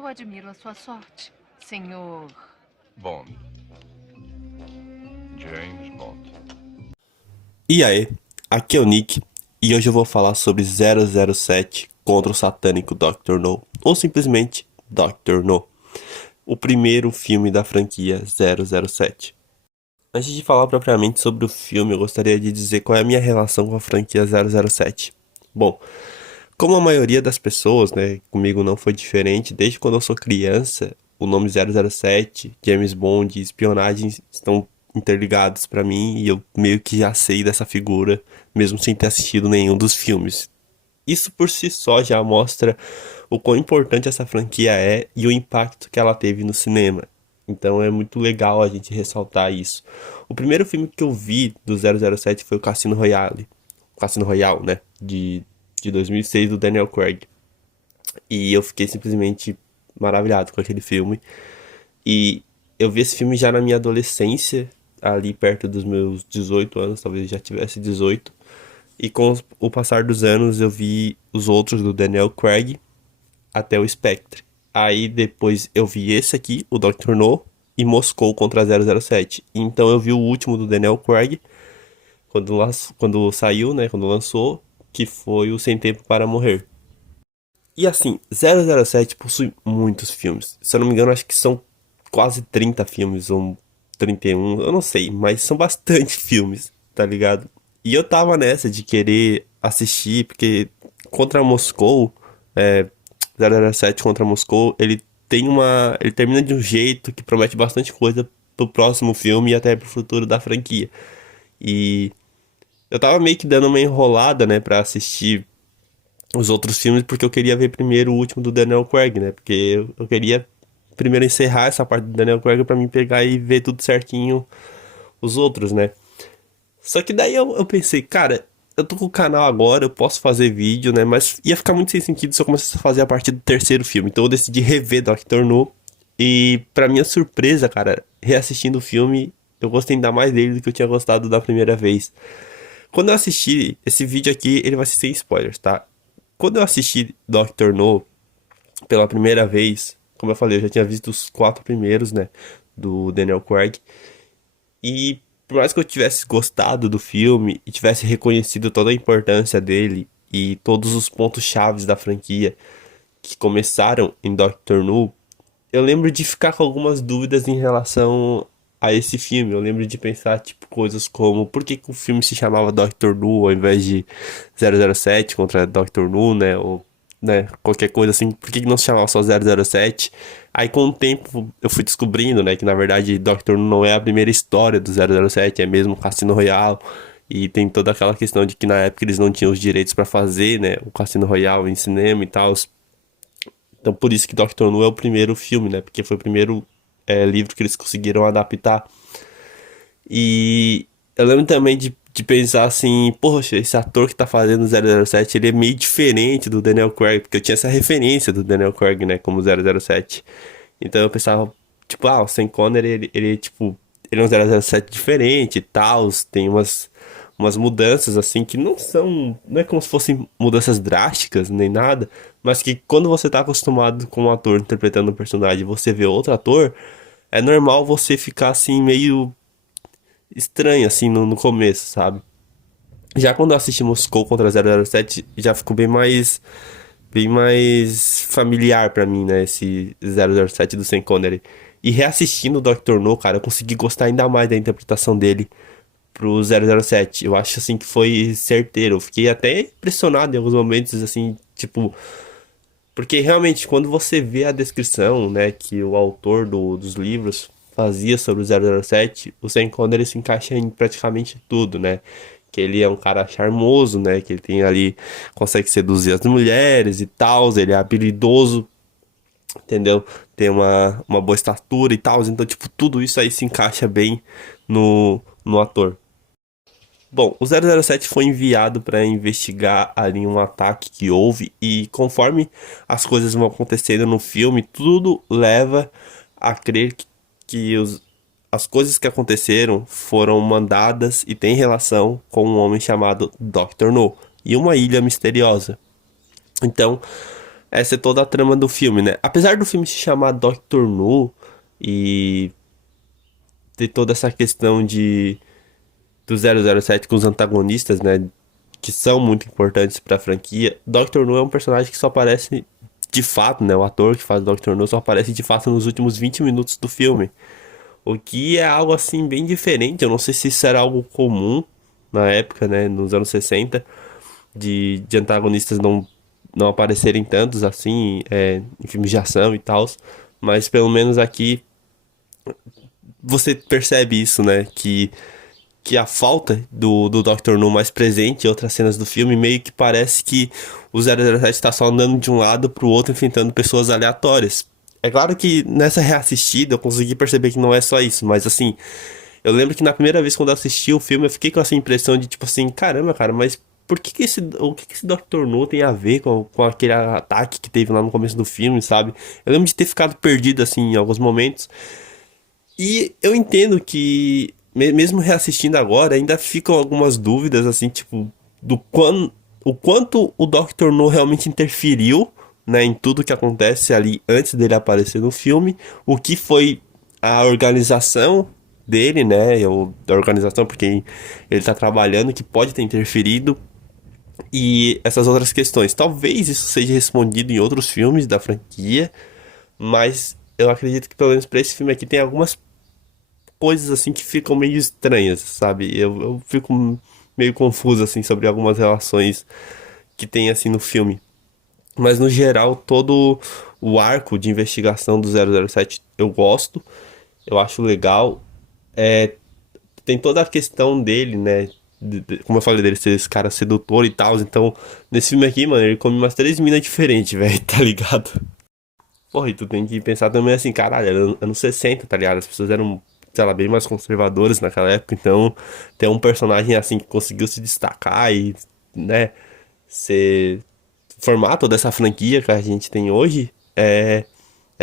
Eu admiro a sua sorte, senhor. Bond. James Bond. E aí, aqui é o Nick, e hoje eu vou falar sobre 007 contra o satânico Dr. No, ou simplesmente Dr. No, o primeiro filme da franquia 007. Antes de falar propriamente sobre o filme, eu gostaria de dizer qual é a minha relação com a franquia 007. Bom, como a maioria das pessoas, né, comigo não foi diferente, desde quando eu sou criança, o nome 007, James Bond e espionagem estão interligados pra mim e eu meio que já sei dessa figura, mesmo sem ter assistido nenhum dos filmes. Isso por si só já mostra o quão importante essa franquia é e o impacto que ela teve no cinema. Então é muito legal a gente ressaltar isso. O primeiro filme que eu vi do 007 foi o Cassino Royale. Cassino Royale, né? De 2006, do Daniel Craig. E eu fiquei simplesmente maravilhado com aquele filme. E eu vi esse filme já na minha adolescência, ali perto dos meus 18 anos, talvez já tivesse 18. E com o passar dos anos eu vi os outros do Daniel Craig até o Spectre. Aí depois eu vi esse aqui, o Dr. No, e Moscou contra 007. Então eu vi o último do Daniel Craig, quando saiu, né, quando lançou, que foi o Sem Tempo para Morrer. E assim, 007 possui muitos filmes. Se eu não me engano, acho que são quase 30 filmes, ou 31, eu não sei, mas são bastante filmes, tá ligado? E eu tava nessa de querer assistir, porque contra Moscou, 007 contra Moscou, ele termina de um jeito que promete bastante coisa pro próximo filme e até pro futuro da franquia. E eu tava meio que dando uma enrolada, né, pra assistir os outros filmes, porque eu queria ver primeiro o último do Daniel Craig, né? Porque eu queria primeiro encerrar essa parte do Daniel Craig pra mim pegar e ver tudo certinho os outros, né? Só que daí eu pensei, cara, eu tô com o canal agora, eu posso fazer vídeo, né? Mas ia ficar muito sem sentido se eu começasse a fazer a partir do terceiro filme. Então eu decidi rever Dr. No. E pra minha surpresa, cara, reassistindo o filme, eu gostei ainda mais dele do que eu tinha gostado da primeira vez. Quando eu assisti esse vídeo aqui, ele vai ser sem spoilers, tá? Quando eu assisti Dr. No pela primeira vez, como eu falei, eu já tinha visto os 4 primeiros, né, do Daniel Craig. E por mais que eu tivesse gostado do filme e tivesse reconhecido toda a importância dele e todos os pontos chaves da franquia que começaram em Dr. No, eu lembro de ficar com algumas dúvidas em relação a esse filme. Eu lembro de pensar, tipo, coisas como por que que o filme se chamava Dr. No ao invés de 007 contra Dr. No, né? Ou, né, qualquer coisa assim, por que que não se chamava só 007? Aí com o tempo eu fui descobrindo, né, que na verdade Dr. No não é a primeira história do 007, é mesmo Cassino Royale. E tem toda aquela questão de que na época eles não tinham os direitos pra fazer, né, o Cassino Royale em cinema e tal. Então por isso que Dr. No é o primeiro filme, né? Porque foi o primeiro livro que eles conseguiram adaptar. E eu lembro também de pensar assim, poxa, esse ator que tá fazendo 007, ele é meio diferente do Daniel Craig, porque eu tinha essa referência do Daniel Craig, né, como 007. Então eu pensava, tipo, o Sean Connery, tipo, ele é um 007 diferente e tal, tem umas mudanças assim que não é como se fossem mudanças drásticas nem nada, mas que quando você tá acostumado com um ator interpretando um personagem e você vê outro ator, é normal você ficar assim meio estranho assim no começo, sabe? Já quando eu assisti Moscou contra 007, já ficou bem mais familiar pra mim, né, esse 007 do Sean Connery. E reassistindo o Dr. No, cara, eu consegui gostar ainda mais da interpretação dele pro 007. Eu acho assim que foi certeiro. Eu fiquei até impressionado em alguns momentos, assim, tipo. Porque realmente, quando você vê a descrição, né, que o autor dos livros fazia sobre o 007, o Sean Connery se encaixa em praticamente tudo, né? Que ele é um cara charmoso, né? Que ele tem ali, consegue seduzir as mulheres e tal, ele é habilidoso, entendeu? Tem uma boa estatura e tal, então, tipo, tudo isso aí se encaixa bem no ator. Bom, o 007 foi enviado para investigar ali um ataque que houve e conforme as coisas vão acontecendo no filme, tudo leva a crer que as coisas que aconteceram foram mandadas e têm relação com um homem chamado Dr. No e uma ilha misteriosa. Então, essa é toda a trama do filme, né? Apesar do filme se chamar Doctor No e ter toda essa questão de do 007 com os antagonistas, né? Que são muito importantes pra franquia. Doctor No é um personagem que só aparece de fato, né? O ator que faz Doctor No só aparece de fato nos últimos 20 minutos do filme. O que é algo assim bem diferente. Eu não sei se isso era algo comum na época, né? Nos anos 60, de antagonistas não aparecerem tantos assim, em filmes de ação e tal. Mas pelo menos aqui você percebe isso, né? Que a falta do Dr. No mais presente em outras cenas do filme meio que parece que o 007 está só andando de um lado pro outro enfrentando pessoas aleatórias. É claro que nessa reassistida eu consegui perceber que não é só isso, mas assim, eu lembro que na primeira vez quando eu assisti o filme eu fiquei com essa impressão de tipo assim, caramba, cara, mas o que que esse Dr. No tem a ver com aquele ataque que teve lá no começo do filme, sabe? Eu lembro de ter ficado perdido assim em alguns momentos. E eu entendo que, mesmo reassistindo agora, ainda ficam algumas dúvidas, assim, tipo, o quanto o Dr. No realmente interferiu, né, em tudo que acontece ali antes dele aparecer no filme, o que foi a organização dele, né, ou da organização porque ele tá trabalhando, que pode ter interferido, e essas outras questões. Talvez isso seja respondido em outros filmes da franquia, mas eu acredito que pelo menos pra esse filme aqui tem algumas coisas assim que ficam meio estranhas, sabe? Eu fico meio confuso assim sobre algumas relações que tem assim no filme. Mas no geral, todo o arco de investigação do 007 eu gosto, eu acho legal. É, tem toda a questão dele, né? Como eu falei dele ser esse cara sedutor e tal. Então, nesse filme aqui, mano, ele come umas três minas diferentes, velho, tá ligado? Porra, e tu tem que pensar também assim, caralho, era anos 60, tá ligado? As pessoas eram, sei lá, bem mais conservadoras naquela época, então ter um personagem assim que conseguiu se destacar e, né, ser, formar toda essa franquia que a gente tem hoje é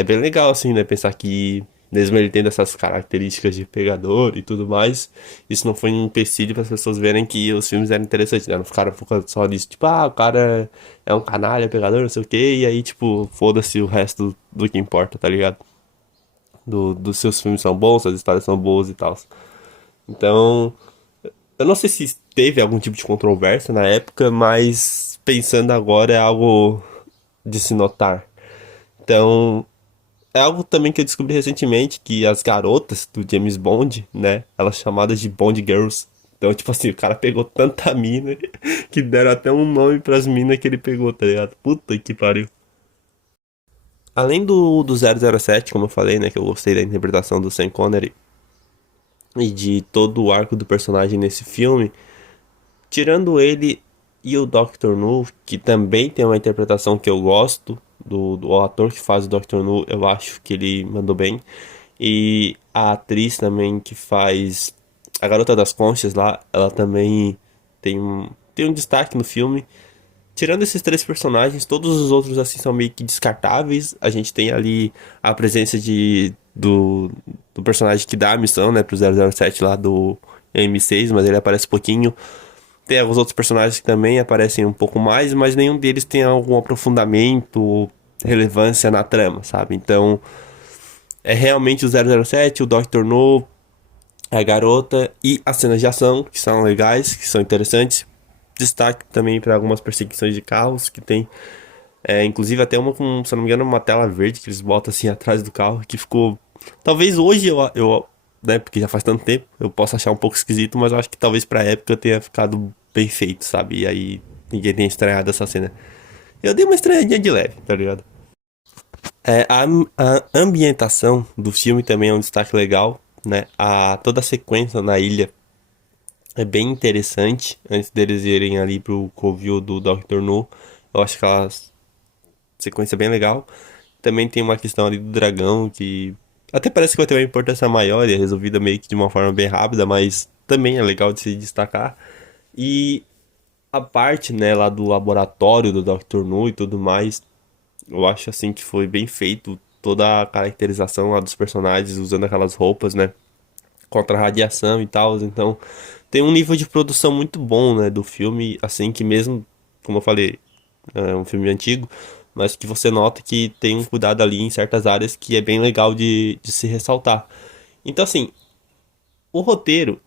bem legal, assim, né? Pensar que, mesmo ele tendo essas características de pegador e tudo mais, isso não foi um empecilho para as pessoas verem que os filmes eram interessantes, né? Não ficaram focando só nisso, tipo, o cara é um canalha, pegador, não sei o quê, e aí, tipo, foda-se o resto do que importa, tá ligado? Dos seus filmes são bons, as histórias são boas e tal. Então, eu não sei se teve algum tipo de controvérsia na época, mas pensando agora é algo de se notar. Então, é algo também que eu descobri recentemente, que as garotas do James Bond, né, elas chamadas de Bond Girls. Então, tipo assim, o cara pegou tanta mina que deram até um nome pras minas que ele pegou, tá ligado? Puta que pariu. Além do 007, como eu falei, né, que eu gostei da interpretação do Sean Connery e de todo o arco do personagem nesse filme, tirando ele e o Dr. No, que também tem uma interpretação que eu gosto, do ator que faz o Dr. No, eu acho que ele mandou bem. E a atriz também que faz a Garota das Conchas lá, ela também tem um destaque no filme. Tirando esses três personagens, todos os outros assim são meio que descartáveis. A gente tem ali a presença do personagem que dá a missão, né, pro 007 lá do M6, mas ele aparece pouquinho. Tem alguns outros personagens que também aparecem um pouco mais, mas nenhum deles tem algum aprofundamento, relevância na trama, sabe? Então, é realmente o 007, o Dr. No, a garota e as cenas de ação, que são legais, que são interessantes. Destaque também para algumas perseguições de carros, que tem, inclusive até uma com, se eu não me engano, uma tela verde que eles botam assim atrás do carro, que ficou. Talvez hoje né, porque já faz tanto tempo, eu possa achar um pouco esquisito, mas eu acho que talvez pra época tenha ficado bem feito, sabe? E aí ninguém tenha estranhado essa cena. Eu dei uma estranhadinha de leve, tá ligado? A ambientação do filme também é um destaque legal, né? Toda a sequência na ilha é bem interessante. Antes deles irem ali pro covil do Dr. No, eu acho que aquela sequência é bem legal. Também tem uma questão ali do dragão que até parece que vai ter uma importância maior e é resolvida meio que de uma forma bem rápida, mas também é legal de se destacar. E a parte, né, lá do laboratório do Dr. No e tudo mais, eu acho assim que foi bem feito toda a caracterização lá dos personagens usando aquelas roupas, né, contra a radiação e tal. Então, tem um nível de produção muito bom, né, do filme, assim que mesmo, como eu falei, é um filme antigo, mas que você nota que tem um cuidado ali em certas áreas que é bem legal de se ressaltar. Então, assim, o roteiro,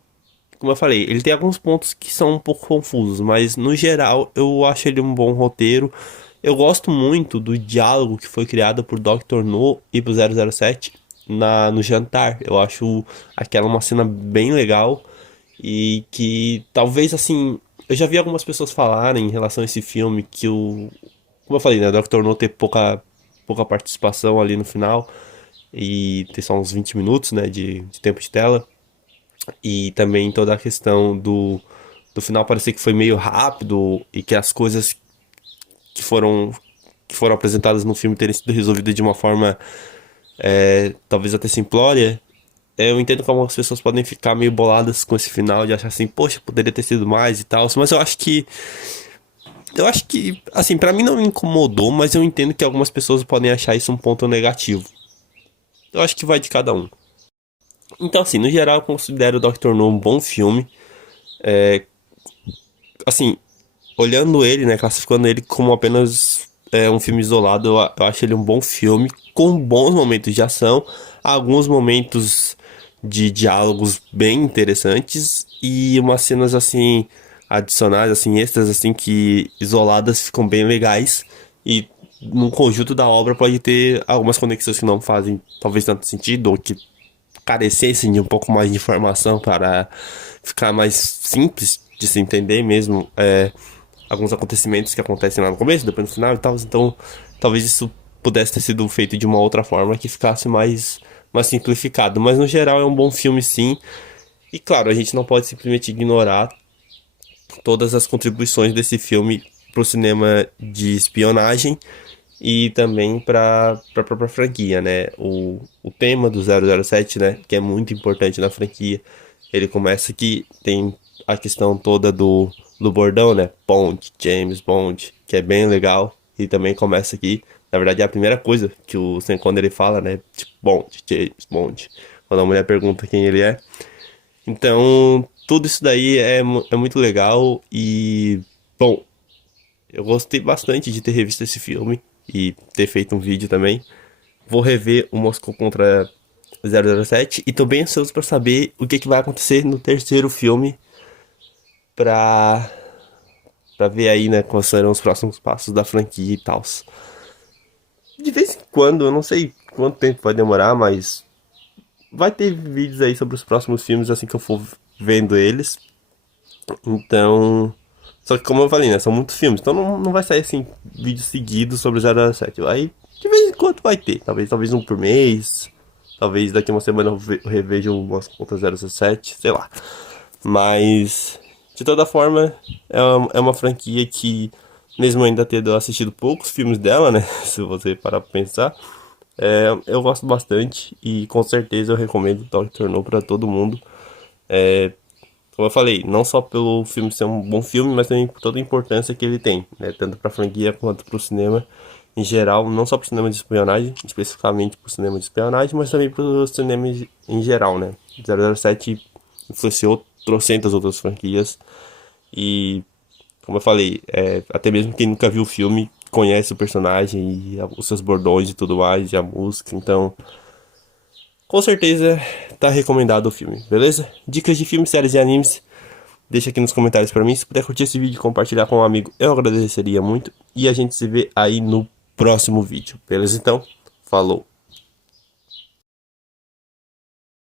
como eu falei, ele tem alguns pontos que são um pouco confusos, mas no geral eu acho ele um bom roteiro. Eu gosto muito do diálogo que foi criado por Dr. No e pro 007 no jantar. Eu acho aquela uma cena bem legal e que talvez assim, eu já vi algumas pessoas falarem em relação a esse filme que como eu falei, né, Dr. No ter pouca participação ali no final e ter só uns 20 minutos, né, de tempo de tela. E também toda a questão do final parecer que foi meio rápido e que as coisas que foram apresentadas no filme terem sido resolvidas de uma forma talvez até simplória. Eu entendo como as pessoas podem ficar meio boladas com esse final de achar assim, poxa, poderia ter sido mais e tal, mas eu acho que, assim, pra mim não me incomodou, mas eu entendo que algumas pessoas podem achar isso um ponto negativo. Eu acho que vai de cada um. Então, assim, no geral, eu considero o Dr. No um bom filme. Assim, olhando ele, né, classificando ele como apenas um filme isolado, eu acho ele um bom filme, com bons momentos de ação, alguns momentos de diálogos bem interessantes e umas cenas, assim, adicionais, assim, extras, assim, que isoladas ficam bem legais e no conjunto da obra pode ter algumas conexões que não fazem talvez tanto sentido ou que carecessem de um pouco mais de informação para ficar mais simples de se entender mesmo alguns acontecimentos que acontecem lá no começo, depois no final e tal. Então, talvez isso pudesse ter sido feito de uma outra forma que ficasse mais simplificado. Mas no geral é um bom filme, sim. E claro, a gente não pode simplesmente ignorar todas as contribuições desse filme para o cinema de espionagem e também para a própria franquia, né? O tema do 007, né? Que é muito importante na franquia. Ele começa que tem a questão toda do bordão, né? Bond, James Bond, que é bem legal. E também começa aqui, na verdade é a primeira coisa que o Sean Connery fala, né? Tipo, Bond, James Bond. Quando a mulher pergunta quem ele é. Então, tudo isso daí é muito legal e, bom, eu gostei bastante de ter revisto esse filme e ter feito um vídeo também. Vou rever o Moscou contra 007 e tô bem ansioso pra saber o que vai acontecer no terceiro filme pra, pra ver aí, né, quais serão os próximos passos da franquia e tal. De vez em quando, eu não sei quanto tempo vai demorar, mas vai ter vídeos aí sobre os próximos filmes assim que eu for vendo eles. Então, só que como eu falei, né, são muitos filmes, então não vai sair assim vídeos seguidos sobre o 007. Aí, de vez em quando vai ter, talvez um por mês, talvez daqui a uma semana eu reveja umas contas 007, sei lá. Mas, de toda forma, é uma franquia que, mesmo ainda tendo assistido poucos filmes dela, né, se você parar pra pensar, eu gosto bastante e com certeza eu recomendo Dr. No pra todo mundo. Como eu falei, não só pelo filme ser um bom filme, mas também por toda a importância que ele tem, né? Tanto para a franquia quanto para o cinema em geral, não só para o cinema de espionagem, especificamente para o cinema de espionagem, mas também para o cinema em geral, né? 007 influenciou trocentas outras franquias e, como eu falei, até mesmo quem nunca viu o filme conhece o personagem e os seus bordões e tudo mais, e a música, então com certeza tá recomendado o filme, beleza? Dicas de filmes, séries e animes, deixa aqui nos comentários pra mim. Se puder curtir esse vídeo e compartilhar com um amigo, eu agradeceria muito. E a gente se vê aí no próximo vídeo, beleza? Então, falou!